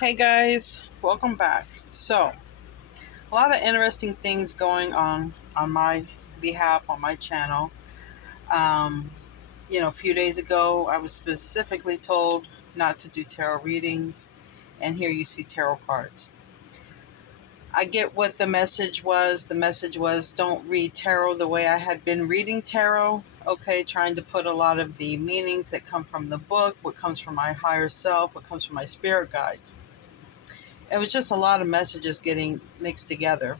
Hey guys, welcome back. So, a lot of interesting things going on my behalf on my channel. Um, a few days ago, I was specifically told not to do tarot readings, and here you see tarot cards. I get what the message was. The message was don't read tarot the way I had been reading tarot. Okay, trying to put a lot of the meanings that come from the book, what comes from my higher self, what comes from my spirit guide. It was just a lot of messages getting mixed together.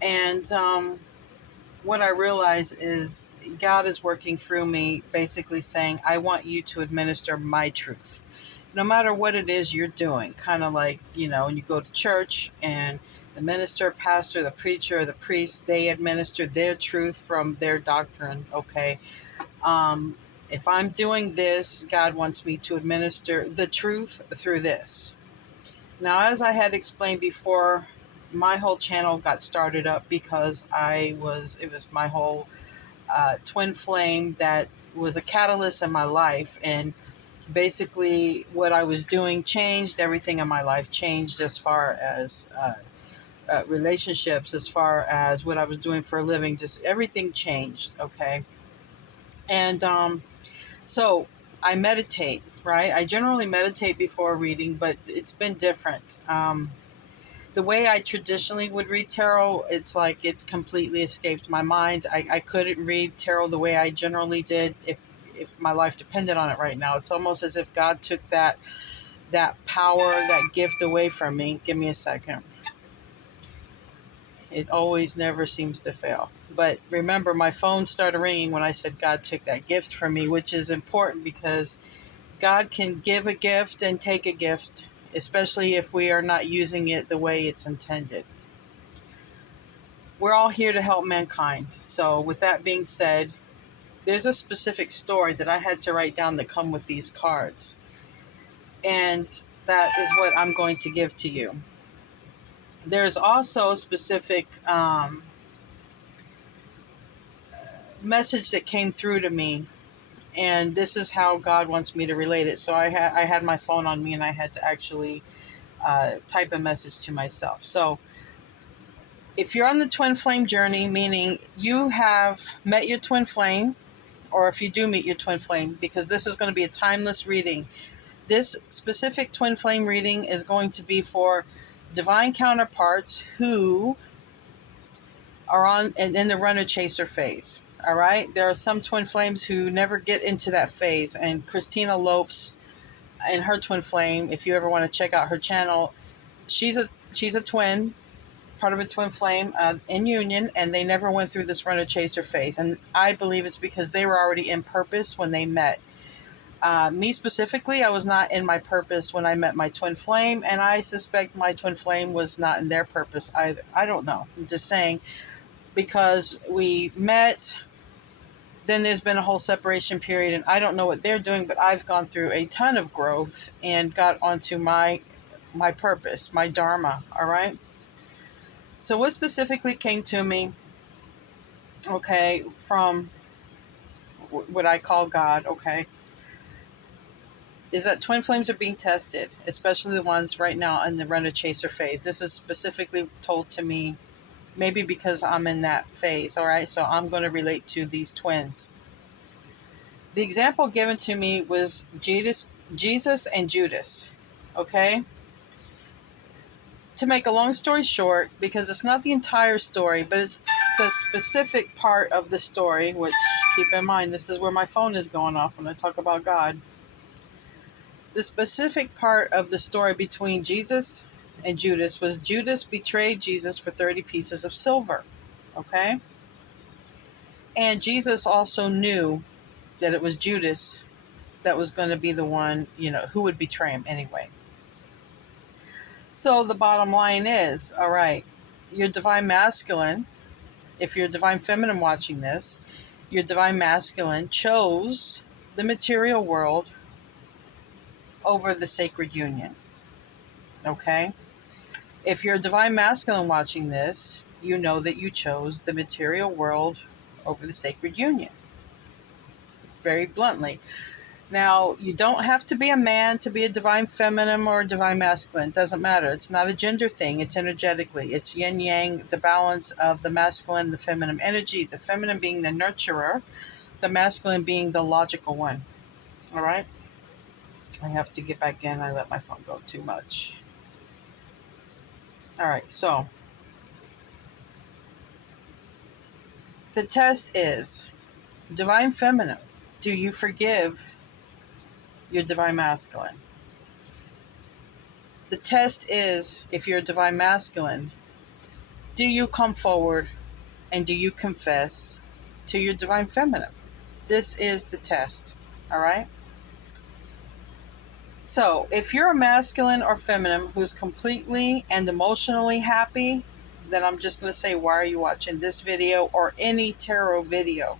And what I realize is God is working through me, basically saying, I want you to administer my truth. No matter what it is you're doing, kind of like, when you go to church and the minister, pastor, the preacher, the priest, they administer their truth from their doctrine, okay? Um, if I'm doing this, God wants me to administer the truth through this. Now, as I had explained before, my whole channel got started up because it was my whole twin flame that was a catalyst in my life. And basically, what I was doing changed. Everything in my life changed as far as relationships, as far as what I was doing for a living, just everything changed. Okay. And so I meditate, right? I generally meditate before reading, but it's been different. The way I traditionally would read tarot, it's like it's completely escaped my mind. I couldn't read tarot the way I generally did if my life depended on it right now. It's almost as if God took that power, that gift away from me. Give me a second. It always never seems to fail. But remember, my phone started ringing when I said God took that gift from me, which is important because God can give a gift and take a gift, especially if we are not using it the way it's intended. We're all here to help mankind. So, with that being said, there's a specific story that I had to write down that come with these cards, and that is what I'm going to give to you. There's also a specific message that came through to me, and this is how God wants me to relate it. So I had my phone on me, and I had to actually type a message to myself. So if you're on the twin flame journey, meaning you have met your twin flame, or if you do meet your twin flame, because this is going to be a timeless reading. This specific twin flame reading is going to be for divine counterparts who are in the runner chaser phase. All right. There are some twin flames who never get into that phase. And Christina Lopes and her twin flame, if you ever want to check out her channel, she's a twin, part of a twin flame in union, and they never went through this runner chaser phase. And I believe it's because they were already in purpose when they met. Me specifically, I was not in my purpose when I met my twin flame, and I suspect my twin flame was not in their purpose either. I don't know. I'm just saying, because we met, then there's been a whole separation period, and I don't know what they're doing, but I've gone through a ton of growth and got onto my purpose, my dharma. All right. So what specifically came to me, okay, from what I call God, okay, is that twin flames are being tested, especially the ones right now in the runner chaser phase. This is specifically told to me, maybe because I'm in that phase, all right? So I'm going to relate to these twins. The example given to me was Jesus and Judas, okay? To make a long story short, because it's not the entire story, but it's the specific part of the story, which, keep in mind, this is where my phone is going off when I talk about God. The specific part of the story between Jesus and Judas was Judas betrayed Jesus for 30 pieces of silver. Okay? And Jesus also knew that it was Judas that was going to be the one, who would betray him anyway. So the bottom line is, all right, your divine masculine, if you're divine feminine watching this, your divine masculine chose the material world over the sacred union. Okay? If you're a divine masculine watching this, you know that you chose the material world over the sacred union. Very bluntly. Now, you don't have to be a man to be a divine feminine or a divine masculine. It doesn't matter. It's not a gender thing. It's energetically. It's yin yang, the balance of the masculine and the feminine energy. The feminine being the nurturer, the masculine being the logical one. All right? I have to get back in. I let my phone go too much. All right, so the test is divine feminine. Do you forgive your divine masculine? The test is, if you're a divine masculine, do you come forward and do you confess to your divine feminine? This is the test. All right? So, if you're a masculine or feminine who's completely and emotionally happy, then I'm just going to say, why are you watching this video or any tarot video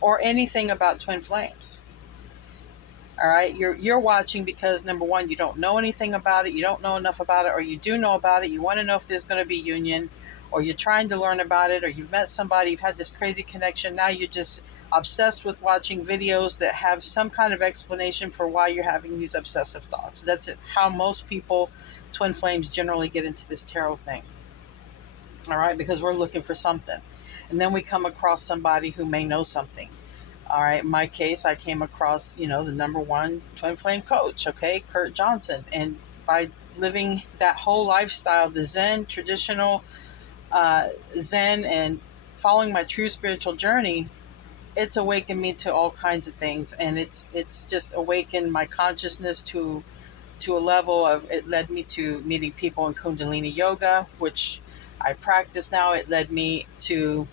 or anything about twin flames? All right, you're watching because, number one, you don't know anything about it, you don't know enough about it, or you do know about it, you want to know if there's going to be union, or you're trying to learn about it, or you've met somebody, you've had this crazy connection, now you're just obsessed with watching videos that have some kind of explanation for why you're having these obsessive thoughts. That's how most people, twin flames, generally get into this tarot thing. All right, because we're looking for something. And then we come across somebody who may know something. All right, in my case, I came across, the number one twin flame coach, okay, Kurt Johnson. And by living that whole lifestyle, the Zen, traditional Zen, and following my true spiritual journey, it's awakened me to all kinds of things. And it's just awakened my consciousness to a level of, it led me to meeting people in Kundalini yoga, which I practice now. It led me to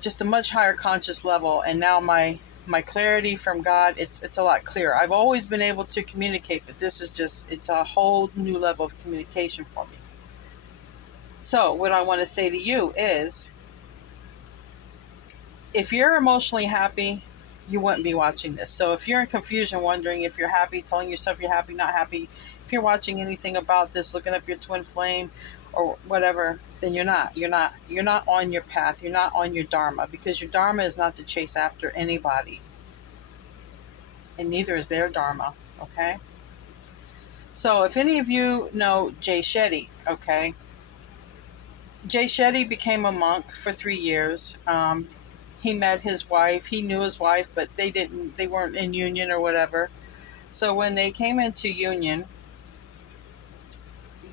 just a much higher conscious level, and now my clarity from God, it's a lot clearer. I've always been able to communicate, but this is just, it's a whole new level of communication for me. So what I want to say to you is, if you're emotionally happy, you wouldn't be watching this. So if you're in confusion, wondering if you're happy, telling yourself you're happy, not happy, if you're watching anything about this, looking up your twin flame or whatever, then you're not on your path. You're not on your dharma, because your dharma is not to chase after anybody, and neither is their dharma. Okay. So if any of you know Jay Shetty, okay, Jay Shetty became a monk for 3 years. He met his wife. He knew his wife, but they weren't in union or whatever. So when they came into union,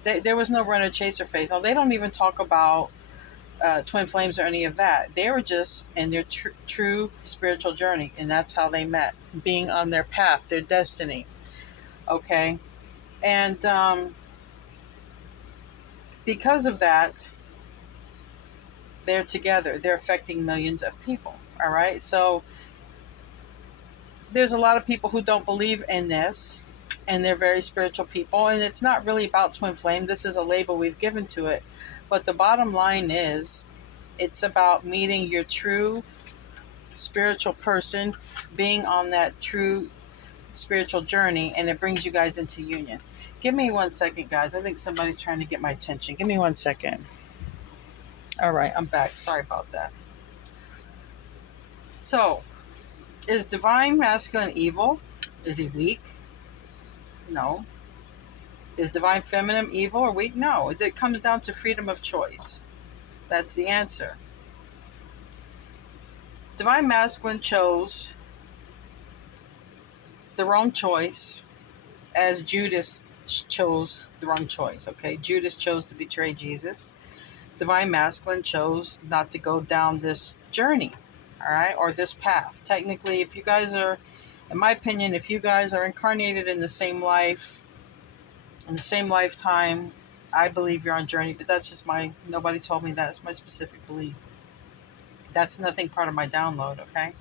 there was no runner chaser phase. Now, they don't even talk about twin flames or any of that. They were just in their true spiritual journey, and that's how they met, being on their path, their destiny. Okay. And because of that, they're together. They're affecting millions of people. All right. So there's a lot of people who don't believe in this, and they're very spiritual people. And it's not really about twin flame. This is a label we've given to it. But the bottom line is, it's about meeting your true spiritual person, being on that true spiritual journey, and it brings you guys into union. Give me 1 second, guys. I think somebody's trying to get my attention. Give me 1 second. All right, I'm back. Sorry about that. So, is divine masculine evil? Is he weak? No. Is divine feminine evil or weak? No. It comes down to freedom of choice. That's the answer. Divine masculine chose the wrong choice, as Judas chose the wrong choice. Okay, Judas chose to betray Jesus. Divine masculine chose not to go down this journey, all right, or this path. Technically, if you guys are, in my opinion, if you guys are incarnated in the same life, in the same lifetime, I believe you're on journey, but that's just nobody told me that. It's my specific belief. That's nothing part of my download, okay?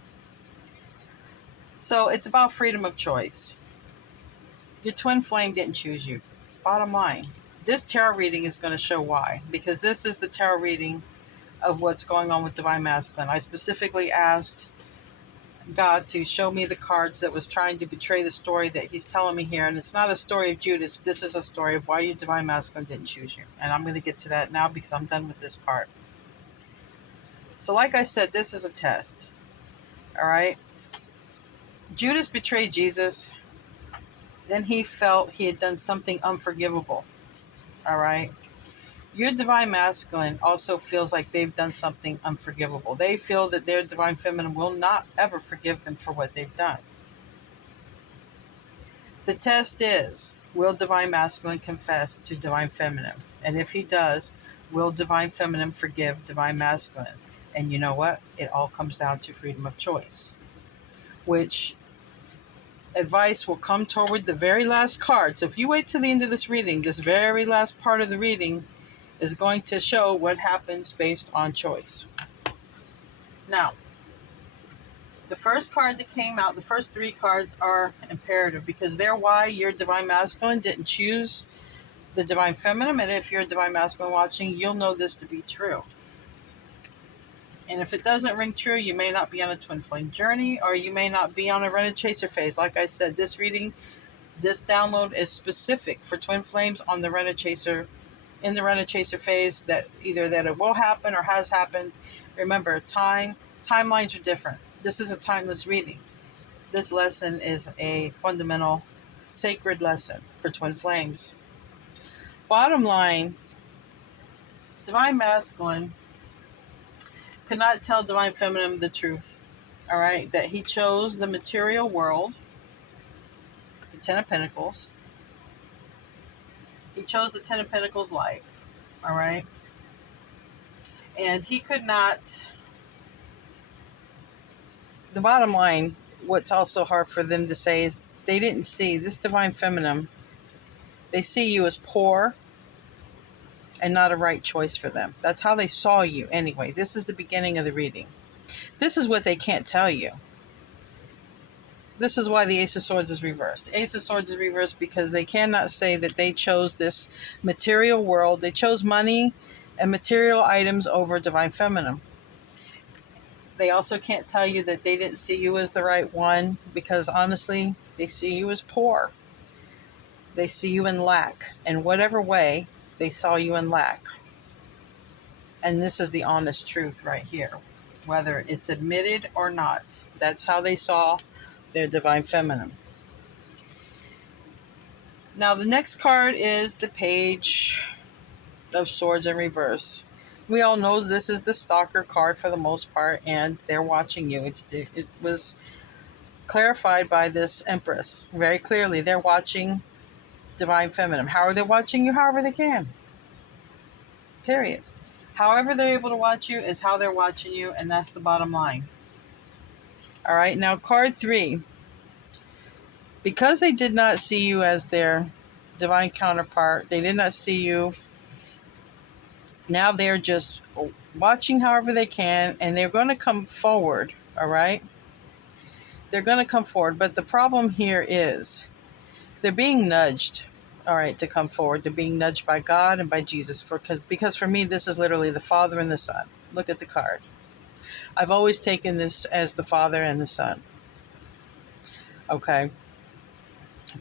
So it's about freedom of choice. Your twin flame didn't choose you. Bottom line. This tarot reading is going to show why, because this is the tarot reading of what's going on with divine masculine. I specifically asked God to show me the cards that was trying to betray the story that he's telling me here. And it's not a story of Judas. This is a story of why your divine masculine didn't choose you. And I'm going to get to that now because I'm done with this part. So like I said, this is a test. All right. Judas betrayed Jesus. Then he felt he had done something unforgivable. All right. Your divine masculine also feels like they've done something unforgivable. They feel that their divine feminine will not ever forgive them for what they've done. The test is, will divine masculine confess to divine feminine? And if he does, will divine feminine forgive divine masculine? And you know what? It all comes down to freedom of choice, which advice will come toward the very last card. So if you wait till the end of this reading, this very last part of the reading is going to show what happens based on choice. Now, the first card that came out, the first three cards are imperative because they're why your divine masculine didn't choose the divine feminine. And if you're a divine masculine watching, you'll know this to be true. And if it doesn't ring true, you may not be on a twin flame journey, or you may not be on a rented chaser phase. Like I said, this reading, this download is specific for twin flames on the rented chaser, in the rented chaser phase, that either that it will happen or has happened. Remember, timelines are different. This is a timeless reading. This lesson is a fundamental, sacred lesson for twin flames. Bottom line, divine masculine could not tell divine feminine the truth. All right, that he chose the material world, the Ten of Pentacles. He chose the Ten of Pentacles life. All right, and he could not. The bottom line, what's also hard for them to say is they didn't see this divine feminine. They see you as poor and not a right choice for them. That's how they saw you anyway. This is the beginning of the reading. This is what they can't tell you. This is why the Ace of Swords is reversed. The Ace of Swords is reversed because they cannot say that they chose this material world. They chose money and material items over divine feminine. They also can't tell you that they didn't see you as the right one because honestly, they see you as poor. They see you in lack. In whatever way, they saw you in lack. And this is the honest truth right here, whether it's admitted or not. That's how they saw their divine feminine. Now, the next card is the Page of Swords in reverse. We all know this is the stalker card for the most part, and they're watching you. It was clarified by this Empress very clearly. They're watching divine feminine. How are they watching you? However they can. Period. However they're able to watch you is how they're watching you, and that's the bottom line. All right, now card 3. Because they did not see you as their divine counterpart, they did not see you. Now they're just watching however they can, and they're going to come forward, all right? They're going to come forward, but the problem here is they're being nudged, all right, to come forward. They're being nudged by God and by Jesus, because for me, this is literally the Father and the Son. Look at the card. I've always taken this as the Father and the Son. Okay.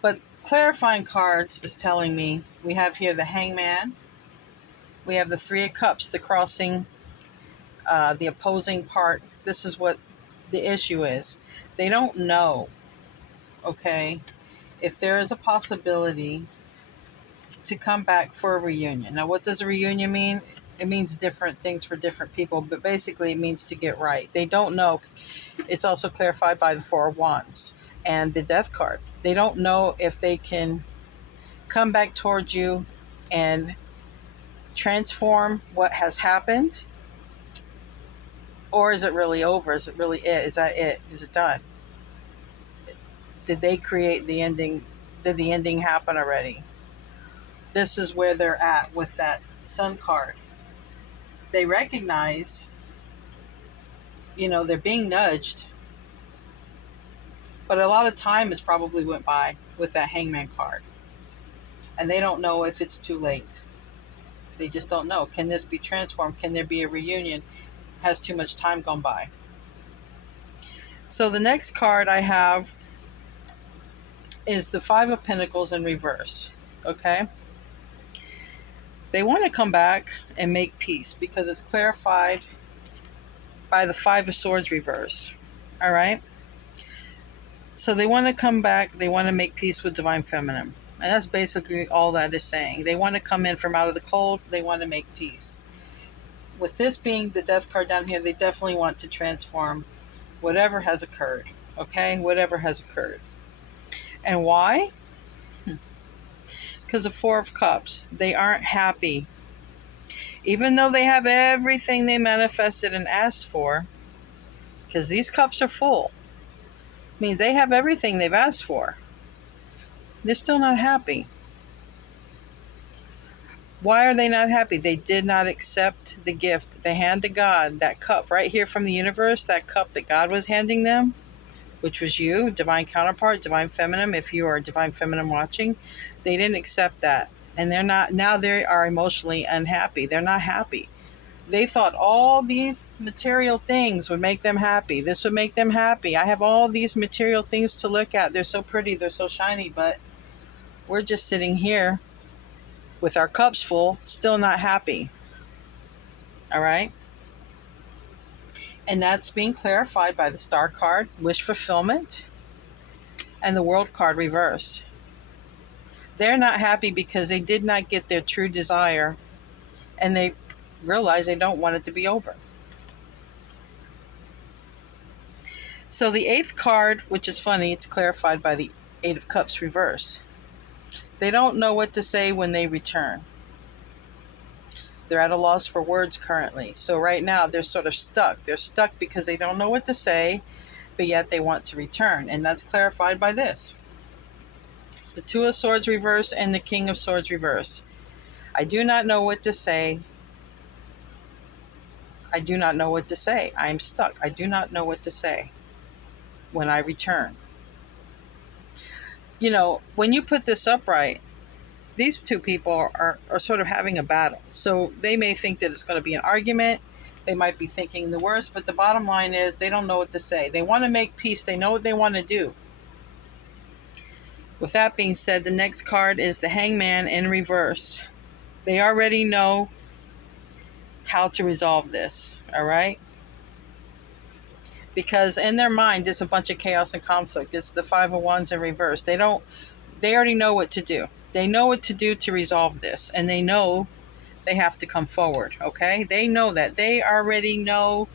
But clarifying cards is telling me we have here the Hangman. We have the Three of Cups, the crossing, the opposing part. This is what the issue is. They don't know, okay, if there is a possibility to come back for a reunion. Now, what does a reunion mean? It means different things for different people, but basically it means to get right. They don't know. It's also clarified by the Four of Wands and the Death card. They don't know if they can come back towards you and transform what has happened, or is it really over? Is it really it? Is that it? Is it done? Did they create the ending? Did the ending happen already? This is where they're at with that Sun card. They recognize, they're being nudged, but a lot of time has probably went by with that Hangman card, and they don't know if it's too late. They just don't know. Can this be transformed? Can there be a reunion? Has too much time gone by? So the next card I have is the Five of Pentacles in reverse. Okay? They want to come back and make peace because it's clarified by the Five of Swords reverse. All right? So they want to come back. They want to make peace with divine feminine. And that's basically all that is saying. They want to come in from out of the cold. They want to make peace. With this being the death card down here, they definitely want to transform whatever has occurred. Okay? Whatever has occurred. And why? Because of Four of Cups. They aren't happy. Even though they have everything they manifested and asked for, because these cups are full, means they have everything they've asked for. They're still not happy. Why are they not happy? They did not accept the gift, the hand of God, that cup right here from the universe, that cup that God was handing them, which was you, divine counterpart, divine feminine, if you are divine feminine watching. They didn't accept that. And they're not, now they are emotionally unhappy. They're not happy. They thought all these material things would make them happy. This would make them happy. I have all these material things to look at. They're so pretty. They're so shiny. But we're just sitting here with our cups full, still not happy. All right? And that's being clarified by the Star card, wish fulfillment, and the World card reverse. They're not happy because they did not get their true desire, and they realize they don't want it to be over. So the 8th card, which is funny, it's clarified by the 8 of Cups reverse. They don't know what to say when they return. They're at a loss for words currently. So right now they're sort of stuck. They're stuck because they don't know what to say, but yet they want to return. And that's clarified by this. The 2 of Swords reverse and the King of Swords reverse. I do not know what to say. I do not know what to say. I am stuck. I do not know what to say when I return. You know, when you put this upright, these two people are sort of having a battle. So they may think that it's going to be an argument. They might be thinking the worst, but the bottom line is they don't know what to say. They want to make peace. They know what they want to do. With that being said, the next card is the Hangman in reverse. They already know how to resolve this, all right? Because in their mind, it's a bunch of chaos and conflict. It's the 5 of Wands in reverse. They already know what to do. They know what to do to resolve this, and they know they have to come forward, okay? They know that. They already know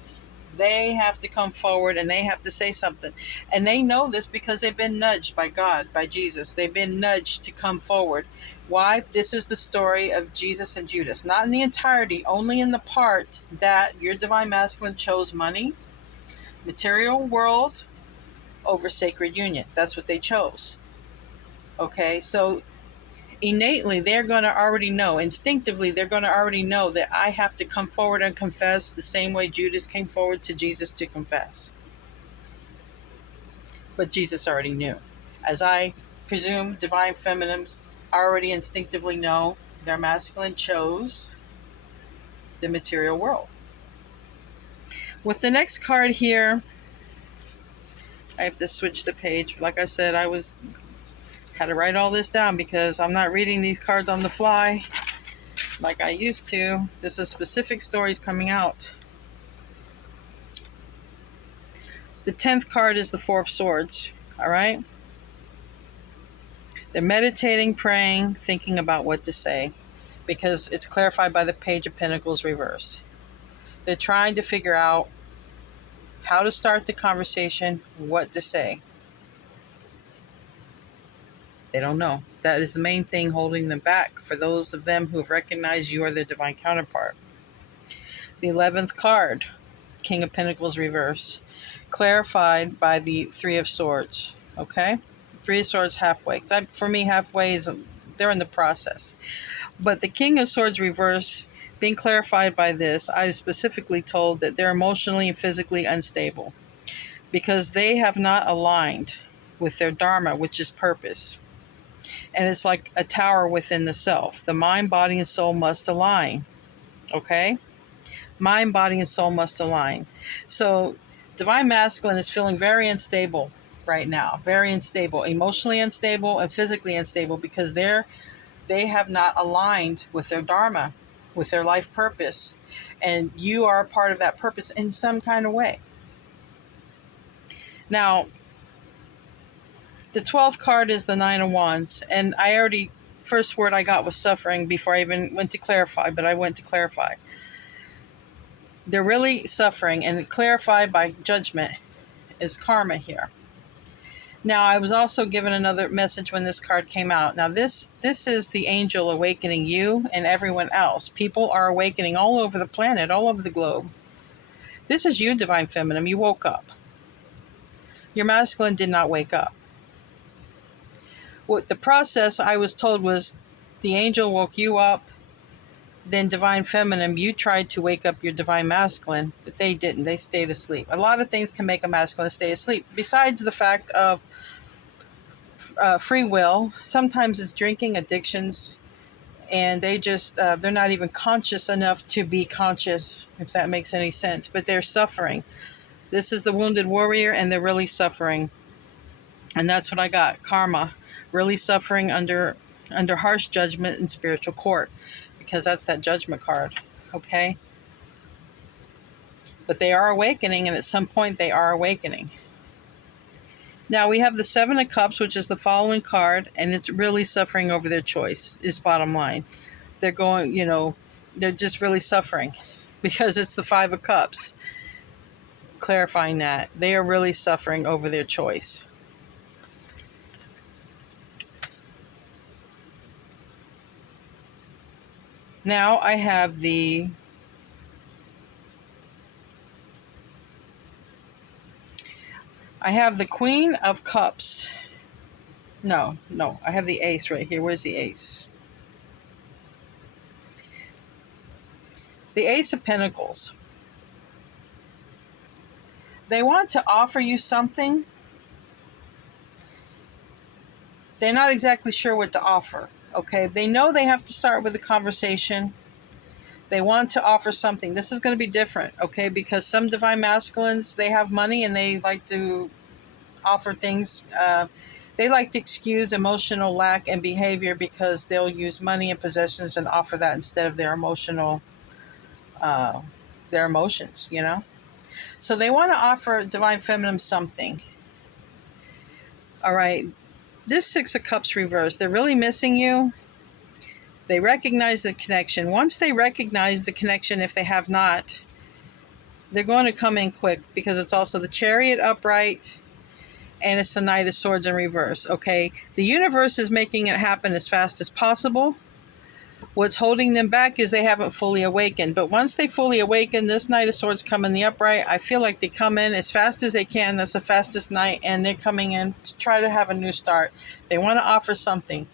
they have to come forward and they have to say something. And they know this because they've been nudged by God, by Jesus. They've been nudged to come forward. Why? This is the story of Jesus and Judas. Not in the entirety, only in the part that your divine masculine chose money, material world, over sacred union. That's what they chose. Okay, so innately they're going to already know, instinctively they're going to already know that I have to come forward and confess the same way Judas came forward to Jesus to confess. But Jesus already knew. As I presume divine feminines already instinctively know, their masculine chose the material world. With the next card here, I have to switch the page. Like I said, had to write all this down because I'm not reading these cards on the fly like I used to. This is specific stories coming out. The 10th card is the 4 of Swords, all right? They're meditating, praying, thinking about what to say because it's clarified by the Page of Pentacles reverse. They're trying to figure out how to start the conversation, what to say. They don't know. That is the main thing holding them back for those of them who have recognized you are their divine counterpart. The 11th card, King of Pentacles reverse, clarified by the 3 of Swords, okay? 3 of Swords halfway. For me, halfway is, they're in the process. But the King of Swords reverse, being clarified by this, I was specifically told that they're emotionally and physically unstable because they have not aligned with their dharma, which is purpose. And it's like a tower within the self. The mind, body, and soul must align. Okay? Mind, body, and soul must align. So divine masculine is feeling very unstable right now. Very unstable. Emotionally unstable and physically unstable because they have not aligned with their dharma, with their life purpose. And you are a part of that purpose in some kind of way. Now, The 12th card is the Nine of Wands. And I already, first word I got was suffering before I even went to clarify, but I went to clarify. They're really suffering, and clarified by judgment is karma here. Now, I was also given another message when this card came out. Now, this is the angel awakening you and everyone else. People are awakening all over the planet, all over the globe. This is you, Divine Feminine. You woke up. Your masculine did not wake up. What the process I was told was the angel woke you up, then Divine Feminine, you tried to wake up your Divine Masculine, but they didn't. They stayed asleep. A lot of things can make a masculine stay asleep, besides the fact of free will. Sometimes it's drinking, addictions, and they just, they're not even conscious enough to be conscious, if that makes any sense, but they're suffering. This is the wounded warrior, and they're really suffering. And that's what I got, karma, really suffering under harsh judgment in spiritual court, because that's that judgment card, okay? But they are awakening, and at some point they are awakening. Now we have the Seven of Cups, which is the following card, and it's really suffering over their choice, is bottom line. They're going, they're just really suffering because it's the Five of Cups. Clarifying that. They are really suffering over their choice. Now I have the Queen of Cups. No, I have the Ace right here. Where's the Ace? The Ace of Pentacles. They want to offer you something. They're not exactly sure what to offer, okay? They know they have to start with a conversation. They want to offer something. This is going to be different, okay? Because some Divine Masculines, they have money and they like to offer things. They like to excuse emotional lack and behavior because they'll use money and possessions and offer that instead of their emotions, So they want to offer Divine Feminine something. All right. This Six of Cups reversed. They're really missing you. They recognize the connection. Once they recognize the connection, if they have not, they're going to come in quick, because it's also the Chariot upright and it's the Knight of Swords in reverse, okay? The universe is making it happen as fast as possible. What's holding them back is they haven't fully awakened. But once they fully awaken, this Knight of Swords come in the upright. I feel like they come in as fast as they can. That's the fastest night. And they're coming in to try to have a new start. They want to offer something.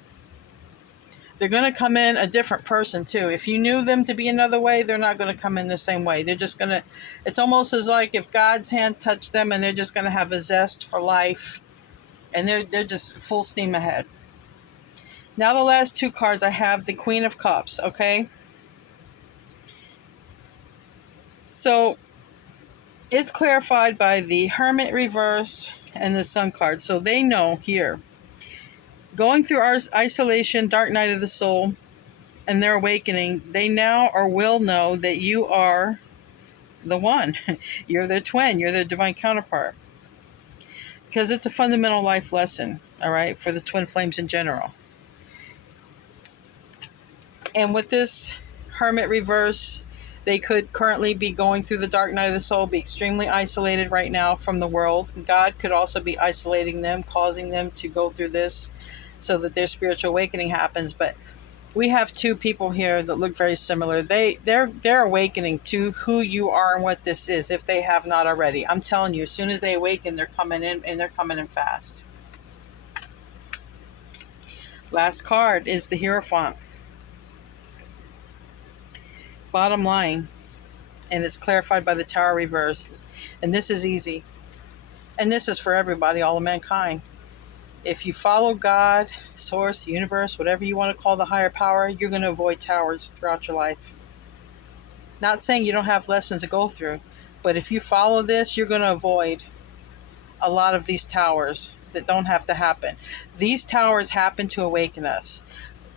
They're going to come in a different person too. If you knew them to be another way, they're not going to come in the same way. They're just going to, it's almost as like if God's hand touched them, and they're just going to have a zest for life. And they're just full steam ahead. Now the last two cards, I have the Queen of Cups, okay? So it's clarified by the Hermit reverse and the Sun card. So they know here, going through our isolation, dark night of the soul, and their awakening, they now or will know that you are the one. You're their twin. You're their divine counterpart. Because it's a fundamental life lesson, all right, for the twin flames in general. And with this Hermit reverse, they could currently be going through the dark night of the soul, be extremely isolated right now from the world. God could also be isolating them, causing them to go through this so that their spiritual awakening happens. But we have two people here that look very similar. They're awakening to who you are and what this is, if they have not already. I'm telling you, as soon as they awaken, they're coming in, and they're coming in fast. Last card is the Hierophant. Bottom line, and it's clarified by the Tower reverse. And this is easy. And this is for everybody, all of mankind. If you follow God, source, universe, whatever you want to call the higher power, you're going to avoid towers throughout your life. Not saying you don't have lessons to go through, but if you follow this, you're going to avoid a lot of these towers that don't have to happen. These towers happen to awaken us.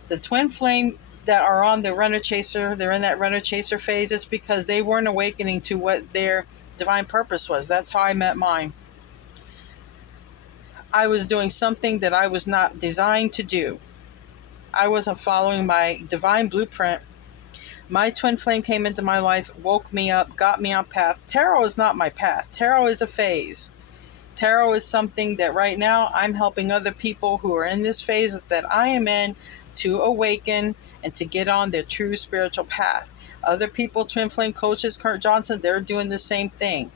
The twin flame that are on the runner chaser, they're in that runner chaser phase, it's because they weren't awakening to what their divine purpose was. That's how I met mine. I was doing something that I was not designed to do. I wasn't following my divine blueprint. My twin flame came into my life, woke me up, got me on path. Tarot is not my path. Tarot is a phase. Tarot is something that right now I'm helping other people who are in this phase that I am in to awaken and to get on their true spiritual path. Other people, twin flame coaches, Kurt Johnson, they're doing the same thing.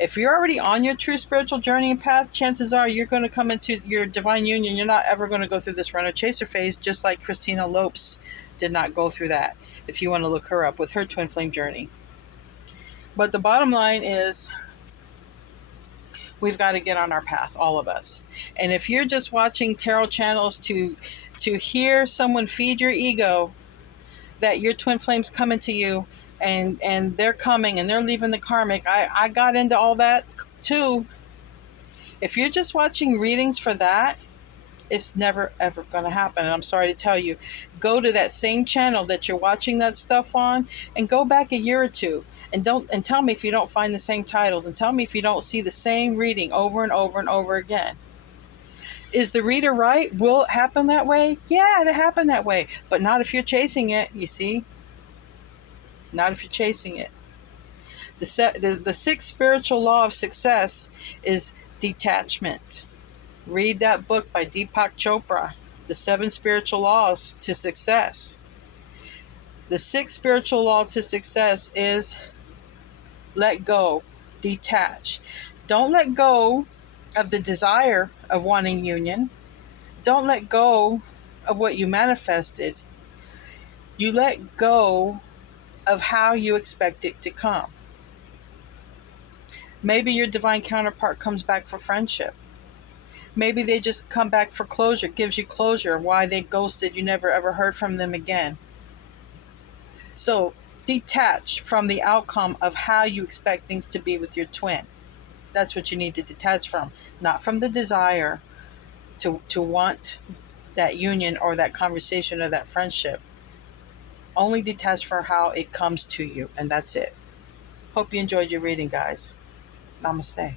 If you're already on your true spiritual journey and path, chances are you're going to come into your divine union. You're not ever going to go through this runner chaser phase, just like Christina Lopes did not go through that, if you want to look her up with her twin flame journey. But the bottom line is, we've got to get on our path, all of us. And if you're just watching tarot channels to hear someone feed your ego that your twin flame's coming to you, and they're coming and they're leaving the karmic, I got into all that too. If you're just watching readings for that, it's never ever going to happen. And I'm sorry to tell you, go to that same channel that you're watching that stuff on and go back a year or two, and tell me if you don't find the same titles, and tell me if you don't see the same reading over and over and over again. Is the reader right? Will it happen that way? Yeah, it happened that way, but not if you're chasing it, you see? Not if you're chasing it. The sixth spiritual law of success is detachment. Read that book by Deepak Chopra, The 7 Spiritual Laws to Success. The sixth spiritual law to success is let go, detach. Don't let go of the desire of wanting union. Don't let go of what you manifested. You let go of how you expect it to come. Maybe your divine counterpart comes back for friendship. Maybe they just come back for closure, gives you closure, why they ghosted, you never ever heard from them again. So detach from the outcome of how you expect things to be with your twin. That's what you need to detach from, not from the desire to want that union or that conversation or that friendship. Only detach for how it comes to you, and that's it. Hope you enjoyed your reading, guys. Namaste.